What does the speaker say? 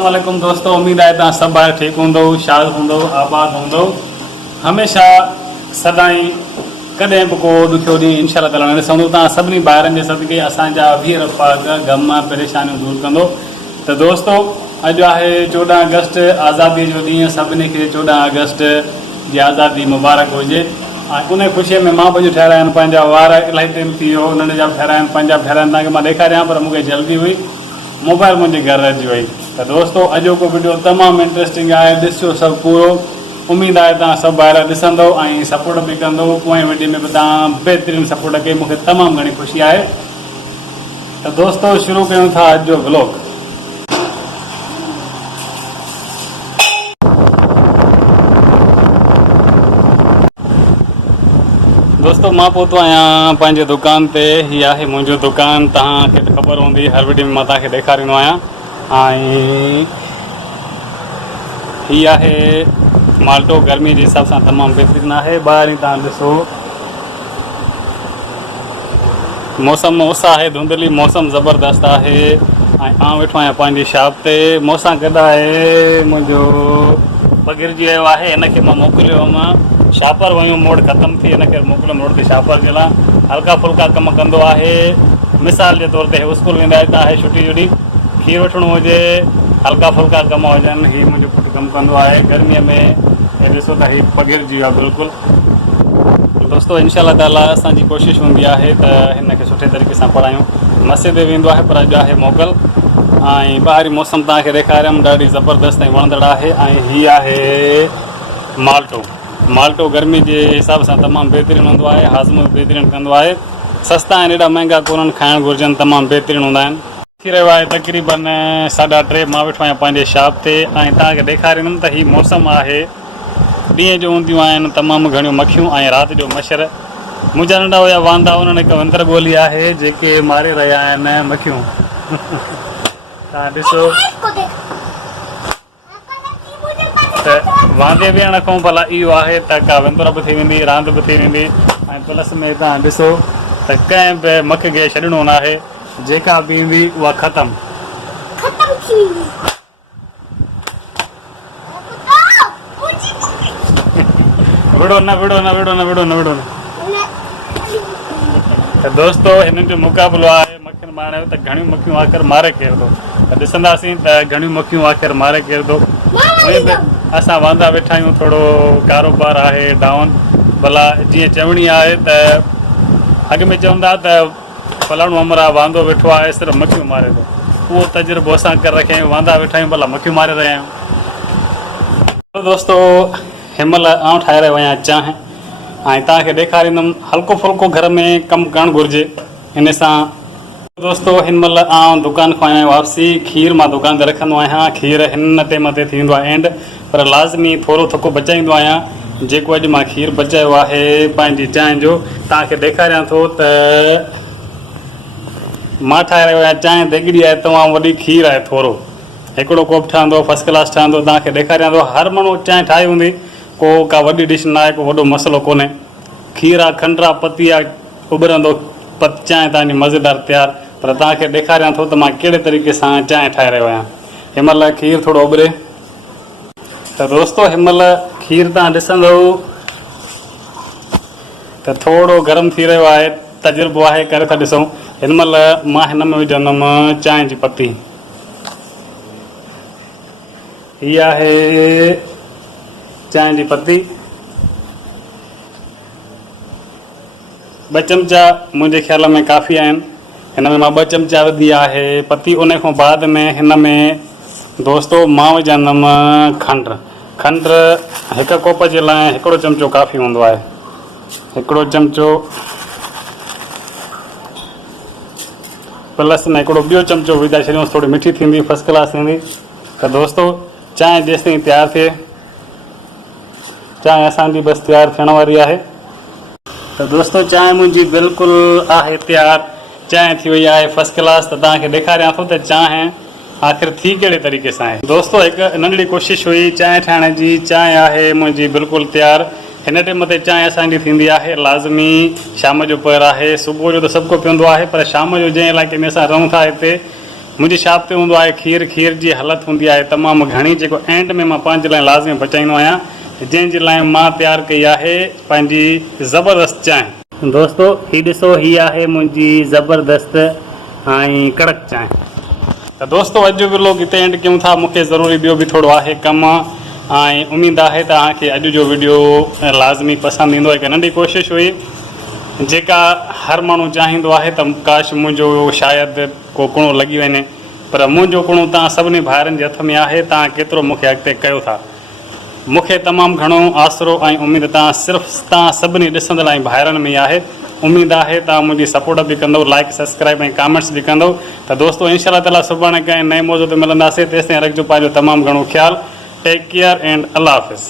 अस्सलाम वालेकुम दोस्तों, उम्मीद है तव्हां सभु ॿार ठीकु हूंदो, शाद हूंदो, आबाद हूंदो। हमेशा सदाई कॾहिं बि को ॾुखियो ॾींहुं इंशा ताला न ॾिसंदो। तव्हां सभिनी ॿारनि जे सदिके असांजा वीर पाक ग़म परेशानियूं दूरि कंदो। त दोस्तों, अॼु आहे 14 अगस्त, आज़ादी जो ॾींहुं। सभिनी खे 14 अगस्त जी आज़ादी मुबारक हुजे। ऐं उन ख़ुशीअ में मां पंहिंजो ठहिराया आहिनि पंहिंजा वार। इलाही टाइम थी वियो उन्हनि जा ठहिराया आहिनि, पंहिंजा ठहिराया आहिनि। तव्हांखे मां ॾेखारियां, पर मूंखे जल्दी हुई, मोबाइल मुंहिंजे घर अची वई। त दोस्तों, अॼोको वीडियो तमामु इंट्रस्टिंग आहे, ॾिसिजो सभु पूरो। उमेद आहे तव्हां सभु ॿार ॾिसंदो ऐं सपोर्ट बि कंदो। पोएं वीडियो में बि तव्हां बहितरीनु सपोर्ट कई, मूंखे तमामु घणी ख़ुशी आहे। त दोस्तों, शुरू कयूं था अॼु जो व्लॉग। दोस्तों, मां पहुतो आहियां पंहिंजे दुकान ते। हीअ आहे मुंहिंजो दुकान, तव्हांखे त ख़बर हूंदी, हर वीडियो में मां तव्हांखे ॾेखारींदो आहियां। ऐं हीअ आहे माल्टो, गर्मी जे हिसाब सां तमामु बहितरीनु आहे। ॿाहिरि तव्हां ॾिसो, मौसम उस आहे, धुंधली मौसम ज़बरदस्त आहे। ऐं आउं वेठो आहियां पंहिंजी शॉप ते। मूंसां गॾु आहे मुंहिंजो पगिरजी वियो आहे, हिनखे मां मोकिलियो हुअमि शापर, वयूं मोड ख़तमु थी, हिनखे मोकिलियो मोड ते शापर जे लाइ। हल्का फुल्का कमु कंदो आहे। मिसाल जे तौर ते स्कूल वेंदा आहे, छुटी जो ॾींहुं खीर वठिणो हुजे, हल्का फुल्का कम हुजनि, हीअ मुंहिंजो पुटु कमु कंदो आहे। गर्मीअ में हे ॾिसो त हीअ पगिरजी वियो आहे बिल्कुलु। दोस्तों, इंशा ताला असांजी कोशिशि हूंदी आहे त हिनखे सुठे तरीक़े सां पढ़ायूं। मस्जिद ते वेंदो आहे, पर अॼु आहे मोकल। ऐं ॿाहिरि मौसम तव्हांखे ॾेखारियमि, ॾाढी ज़बरदस्त ऐं वणंदड़ आहे। ऐं हीअ आहे माल्टो। माल्टो गर्मी जे हिसाब सां तमामु बहितरीनु हूंदो आहे, हाज़मो बहितरीनु कंदो आहे। सस्ता आहिनि, एॾा महांगा कोन्हनि, खाइणु घुरिजनि, तमामु बहितरीनु हूंदा आहिनि। थी रहियो आहे तक़रीबन 3:30। मां वेठो आहियां पंहिंजे शॉप ते ऐं तव्हांखे ॾेखारींदुमि त हीअ मौसम आहे। ॾींहं जो हूंदियूं आहिनि तमामु घणियूं मक्खियूं ऐं राति जो मच्छर। मुंहिंजा नंढा हुया वांदा, उन्हनि हिकु वंतर ॻोल्ही आहे जेके मारे रहिया आहिनि मक्खियूं। तव्हां ॾिसो त वांदे वेहण खां भला इहो आहे त का वंतर बि थी वेंदी, रांदि बि थी वेंदी। ऐं प्लस में तव्हां ॾिसो त कंहिं बि मख खे छॾिणो न आहे, जेका बि ईंदी उहा ख़तमु थी वेंदी। विड़ो न विड़ो न विड़ो न विड़ो न विड़ो न। त दोस्तों, हिननि जो मुक़ाबिलो आहे मक्खियुनि मारण जो, त घणियूं मक्खियूं आख़िर मारे केरु थो। त ॾिसंदासीं त घणियूं मक्खियूं आख़िर मारे केरु थो। असां वांदा वेठा आहियूं, थोरो कारोबार आहे डाउन। भला जीअं चवणी आहे त अॻ में चवंदा त फलाणो अमरा वांदो वेठो आहे, सिर्फ़ु मक्खियूं मारे थो। उहो तजुर्बो असां करे रखिया आहियूं, वांदा वेठा आहियूं, भला मक्खियूं मारे रहिया आहियूं। दोस्तों, हिनमहिल आउं ठाहे रहियो आहियां चांहि ऐं तव्हांखे ॾेखारींदुमि। हल्को फुल्को घर में कमु करणु घुरिजे इन सां। दोस्तों, हिनमहिल आउं दुकान खां आहियां वापसी। खीर मां दुकान ते रखंदो आहियां, खीर हिन ते मथे थींदो आहे एंड, पर लाज़मी थोरो थुको बचाईंदो आहियां। जेको अॼु मां खीर बचायो आहे पंहिंजी चांहि जो, तव्हांखे ॾेखारियां थो त मां ठाहे रहियो आहियां चांहि देगिड़ी आहे, तमामु वॾी खीर आहे, थोरो हिकिड़ो कोप ठहंदो, फस्ट क्लास ठहंदो। तव्हांखे ॾेखारियां थो, हर माण्हू चांहि ठाही हूंदी, का वॾी डिश न आहे, को वॾो मसइलो कोन्हे। खीर आहे, खंडु आहे, पती आहे, उभरंदो चांहि तव्हांजी मज़ेदार तयारु। पर तव्हांखे ॾेखारियां थो त मां कहिड़े तरीक़े सां चांहि ठाहे रहियो आहियां। हिनमहिल खीर थोरो उभरे। त दोस्तों, हिनमहिल खीर तव्हां ॾिसंदो त थोरो गरम थी रहियो आहे, तजुर्बो आहे, करे था ॾिसूं। हिनमहिल मां हिन में विझंदुमि चांहि जी पती। हीअ आहे चांहि जी पती, 2 चमचा मुंहिंजे ख़्याल में काफ़ी आहिनि। हिन में मां 2 चमचा विधी आहे पती। उन खां बाद में हिन में दोस्तों मां विझंदुमि खंडु। खंडु हिकु कोप जे लाइ 1 चमचो काफ़ी हूंदो आहे। 1 चमचो प्लस में 1 चमचो विझाए छॾियोसि, थोड़ी मिठी थींदी, फस्ट क्लास थींदी। त दोस्तों, चांहि जेसि ताईं तयारु थिए, चांहि असांजी बसि तयारु थियण वारी आहे। त दोस्तों, चांहि मुंहिंजी बिल्कुलु आहे तयारु, चांहि थी वई आहे फस्ट क्लास। त तव्हांखे ॾेखारियां थो त चांहि आख़िर थी कहिड़े तरीक़े सां आहे। दोस्तों, हिकु नंढड़ी कोशिशि हुई चांहि ठाहिण जी। चांहि आहे मुंहिंजी बिल्कुलु तयारु। हिन टाइम ते चांहि असांजी थींदी आहे लाज़मी शाम जो पहर आहे। सुबुह जो त सभु को पीअंदो आहे, पर शाम जो जंहिं इलाइक़े में असां रहूं था हिते मुंहिंजी शॉप ते हूंदो आहे खीर जी हालत हूंदी आहे तमामु घणी, जेको एंड में मां पंहिंजे लाइ लाज़मी बचाईंदो आहियां, जंहिंजे लाइ मां तयारु कई आहे पंहिंजी ज़बरदस्त चांहि। दोस्तो हीउ ॾिसो, हीअ आहे मुंहिंजी ज़बरदस्त ऐं कड़क चांहि। त दोस्तो अॼु जो व्लॉग हिते एंड कयूं था। मूंखे ज़रूरी ॿियो बि थोरो आहे कमु, ऐं उमेदु आहे तव्हांखे अॼु जो वीडियो लाज़मी पसंदि ईंदो। हिकु नंढी कोशिशि हुई जेका हर माण्हू चाहींदो आहे त काश मुंहिंजो शायदि को कुणो लॻी वञे, पर मुंहिंजो कुणो तव्हां सभिनी भाइरनि जे हथ में आहे। तव्हां केतिरो मूंखे अॻिते कयो था, मूंखे तमामु घणो आसिरो ऐं उमेदु तव्हां सभिनी ॾिसंदड़ ऐं भाइरनि में आहे। उमेदु आहे तव्हां मुंहिंजी सपोर्ट बि कंदव, लाइक सब्सक्राइब ऐं कमेंट्स बि कंदव। त दोस्तो इंशाअल्लाह ताला सुभाणे कंहिं नए मौज़ूअ ते मिलंदासीं। तेसिताईं रखिजो पंहिंजो तमामु घणो ख़्यालु। टेक केयर एंड अल्लाह हाफ़िज़।